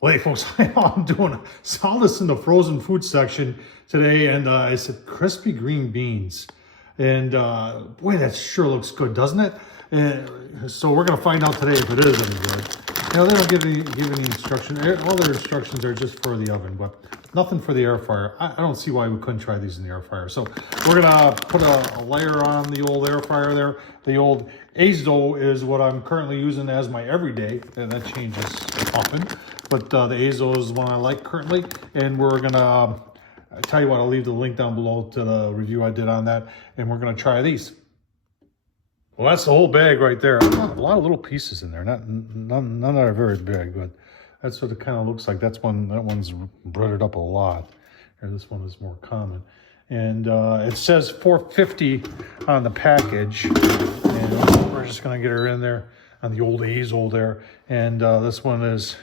Well, hey folks, I'm doing, saw this in the frozen food section today, and I said crispy green beans. And boy, that sure looks good, doesn't it? And so we're gonna find out today if it is any good. You know, they don't give any instruction. All their instructions are just for the oven, but nothing for the air fryer. I don't see why we couldn't try these in the air fryer. So we're gonna put a layer on the old air fryer there. The old Azo is what I'm currently using as my everyday, and that changes often. But the Azo is one I like currently, and we're gonna, I tell you what, I'll leave the link down below to the review I did on that, and we're gonna try these. Well, that's the whole bag right there. A lot of little pieces in there, none that are very big, but that's what it kind of looks like. That one's breaded up a lot. Here, this one is more common. And it says $4.50 on the package, and we're just gonna get her in there on the old Azo there. And this one is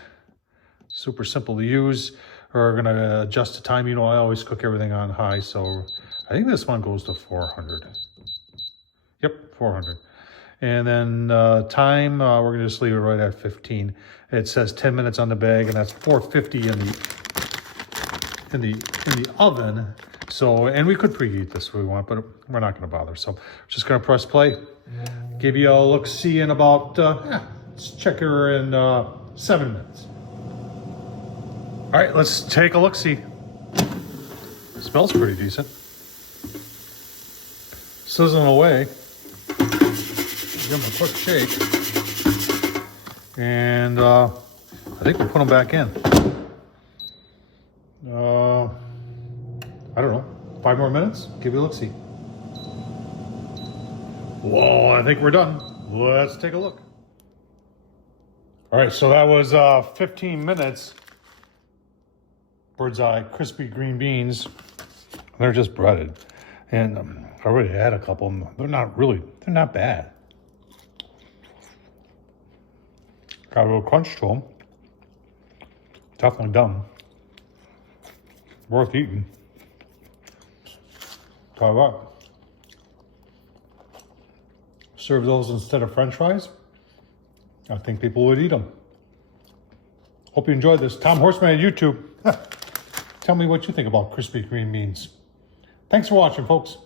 super simple to use. We're gonna adjust the time. You know, I always cook everything on high, so I think this one goes to 400. Yep, 400. And then time, we're gonna just leave it right at 15. It says 10 minutes on the bag, and that's 450 in the oven. So, and we could preheat this if we want, but we're not gonna bother. So, just gonna press play. Give you a look-see in about, let's check her in 7 minutes. All right, let's take a look-see. Smells pretty decent. Sizzling away. Give them a quick shake. And I think we'll put them back in. I don't know, 5 more minutes? Give you a look-see. Whoa, I think we're done. Let's take a look. All right, so that was 15 minutes. Bird's eye crispy green beans. They're just breaded. And I already had a couple. They're not bad. Got a little crunch to them. Definitely done. Worth eating. Tell you what. Serve those instead of French fries. I think people would eat them. Hope you enjoyed this. Tom Horsman on YouTube. Tell me what you think about crispy green beans. Thanks for watching, folks.